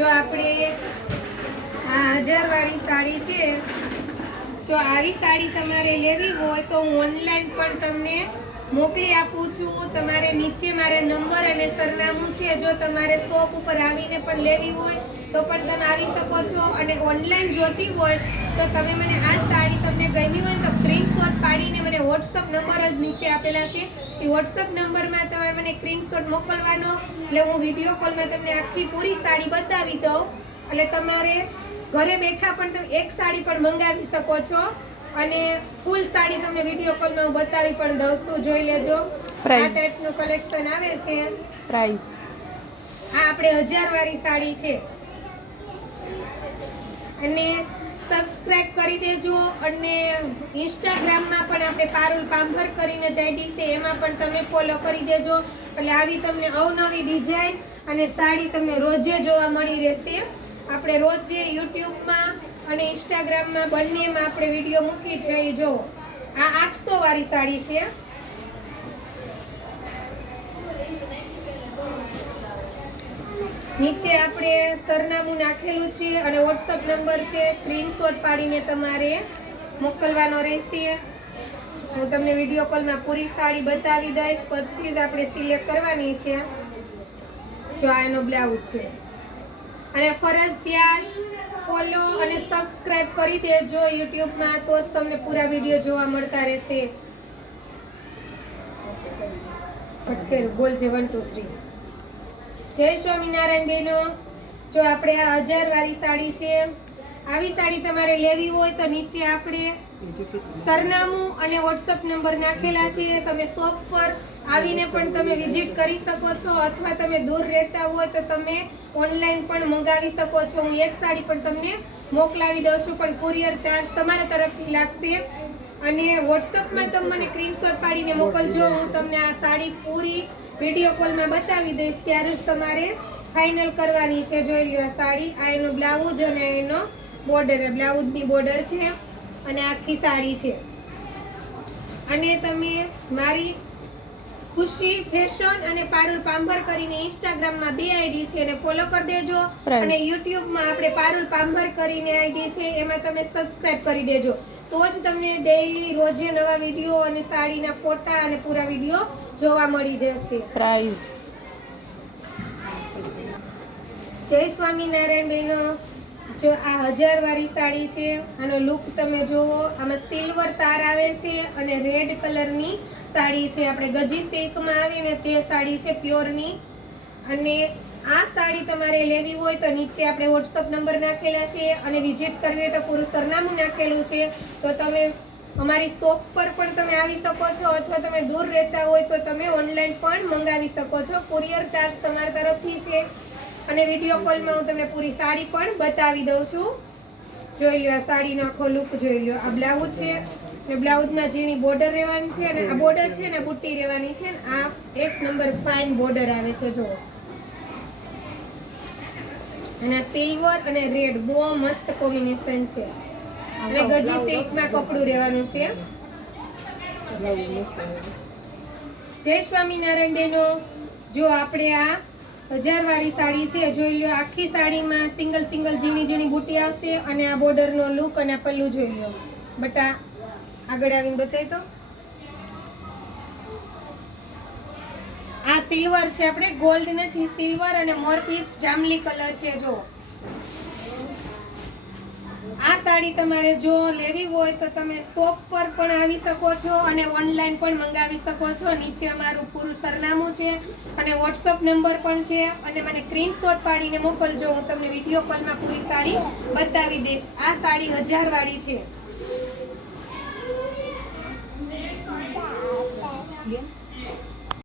જો આપણે આ 1000 વાળી સાડી છે, જો આવી સાડી તમારે લેવી હોય તો હું ઓનલાઈન પણ તમને મોકલી આપું છું. તમારે નીચે મારે નંબર અને સરનામું છે. જો તમારે શોપ ઉપર આવીને પણ લેવી હોય તો પણ તમે આવી શકો છો, અને ઓનલાઈન જોતી હોય તો તમે મને આ સાડી તમને ગમી હોય તો સ્ક્રીનશોટ પાડીને મને વોટ્સઅપ નંબર જ નીચે આપેલા છે એ વોટ્સઅપ નંબરમાં તમારે મને સ્ક્રીનશોટ મોકલવાનો, એટલે હું વિડીયો કોલમાં તમને આખી પૂરી સાડી બતાવી દઉં. એટલે તમારે ઘરે બેઠા પણ તમે એક સાડી પણ મંગાવી શકો છો, અને ફૂલ સાડી તમને વિડીયો કોલમાં હું બતાવી પણ દઉં છું. જોઈ લેજો આ ટાઈપનું કલેક્શન આવે છે. પ્રાઇસ આ આપણે 1000 વાળી સાડી છે, અને સબસ્ક્રાઇબ કરી દેજો. અને ઇન્સ્ટાગ્રામમાં પણ આપણે પારુલ પાંભર કરીને જ આઈડી છે, એમાં પણ તમે ફોલો કરી દેજો. એટલે આવી તમને અવનવી ડિઝાઇન અને સાડી તમને રોજે જોવા મળી રહેશે. આપણે રોજે યુટ્યુબમાં અને ઇન્સ્ટાગ્રામમાં બંનેમાં આપણે વિડીયો મૂકી છે. જો આ 800 વાળી સાડી છે. નીચે આપણે સરનામું નાખેલું છે અને વોટ્સઅપ નંબર છે. સ્ક્રીનશોટ પાડીને તમારે મોકલવાનો રહેશે. હું તમને વિડીયો કોલમાં પૂરી સાડી બતાવી દઈશ, પછી જ આપણે સિલેક્ટ કરવાની છે. જો આ એનો બ્લાઉઝ છે, અને ફરજિયાત ફોલો અને સબસ્ક્રાઇબ કરી દેજો યુટ્યુબમાં, તો જ તમને પૂરા વિડીયો જોવા મળતા રહેશે. પટકેર બોલજે 1 2 3. જય સ્વામિનારાયણ બહેનો, જો આપણે આ 1000 વાળી સાડી છે. આવી સાડી તમારે લેવી હોય તો નીચે આપણે સરનામું અને વોટ્સઅપ નંબર નાખેલા છે. તમે શોપ પર આવીને પણ તમે વિઝિટ કરી શકો છો, અથવા તમે દૂર રહેતા હોય તો તમે ઓનલાઈન પણ મંગાવી શકો છો. હું એક સાડી પણ તમને મોકલાવી દઉં છું, પણ કુરિયર ચાર્જ તમારા તરફથી લાગશે. અને વોટ્સઅપમાં તમે મને સ્ક્રીનશોટ પાડીને મોકલજો. હું તમને આ સાડી પૂરી વિડીયો કોલમાં બતાવી દઈશ, ત્યારે જ તમારે ફાઇનલ કરવાની છે. જોઈ લો આ સાડી, આ એનો બ્લાઉઝ અને એનો બોર્ડર, બ્લાઉઝની બોર્ડર છે અને આખી સાડી છે. અને તમે મારી ખુશી ફેશન અને પારુલ પાંભર કરીને ઇન્સ્ટાગ્રામમાં 2 આઈડી છે, એને ફોલો કરી દેજો. અને યુટ્યુબમાં આપણે પારુલ પાંભર કરીને આઈડી છે, એમાં તમે સબસ્ક્રાઇબ કરી દેજો. તો જ તમને ડેઈલી રોજે નવા વિડીયો અને સાડીના ફોટા અને પૂરા વિડીયો જોવા મળી જશે. પ્રાઇસ જય સ્વામિનારાયણ બહેનો, જો આ 1000 વાળી સાડી છે. આનો લુક તમે જુઓ, આમાં સિલ્વર તાર આવે છે અને રેડ કલરની સાડી છે. આપણે ગજી સિલ્કમાં આવે ને તે સાડી છે, પ્યોરની. અને આ સાડી તમારે લેવી હોય તો નીચે આપણે વોટ્સઅપ નંબર નાખેલા છે, અને વિઝિટ કરવી હોય તો પૂરું સરનામું નાખેલું છે. તો તમે અમારી શોપ પર પણ તમે આવી શકો છો, અથવા તમે દૂર રહેતા હોય તો તમે ઓનલાઈન પણ મંગાવી શકો છો. કુરિયર ચાર્જ તમારા તરફથી છે. અને વિડીયો કોલમાં હું તમને પૂરી સાડી પણ બતાવી દઉં છું. જોઈ લો આ સાડીનો આખો લુક જોઈ લો. આ બ્લાઉઝ છે, અને બ્લાઉઝમાં ઝીણી બોર્ડર રહેવાની છે, અને આ બોર્ડર છે ને બુટ્ટી રહેવાની છે. આ 1 નંબર ફાઇન બોર્ડર આવે છે. જો અને સિલ્વર અને રેડ બહુ મસ્ત કોમ્બિનેશન છે. અને ગજી સિલ્કમાં કપડું રહેવાનું છે. જય સ્વામિનારાયણ બહેનો, જો આપણે આ 1000 વાળી સાડી છે. જોઈ લો આખી સાડીમાં સિંગલ ઝીણી ઝીણી બુટ્ટી આવશે, અને આ બોર્ડરનો લુક અને આ પલ્લું જોઈ લો. બટા આગળ આવીને બતાવી તો. આ સિલ્વર છે, આપણે ગોલ્ડ નથી, સિલ્વર અને મોરપીચ જાંબલી કલર છે. જો આ સાડી તમારે જો લેવી હોય તો તમે શોપ પર પણ આવી શકો છો, અને ઓનલાઈન પણ મંગાવી શકો છો. નીચે અમારું પૂરું સરનામું છે અને વોટ્સઅપ નંબર પણ છે, અને મને સ્ક્રીનશોટ પાડીને મોકલજો. હું તમને વિડીયો કોલમાં પૂરી સાડી બતાવી દઈશ. આ સાડી 1000 વાળી છે.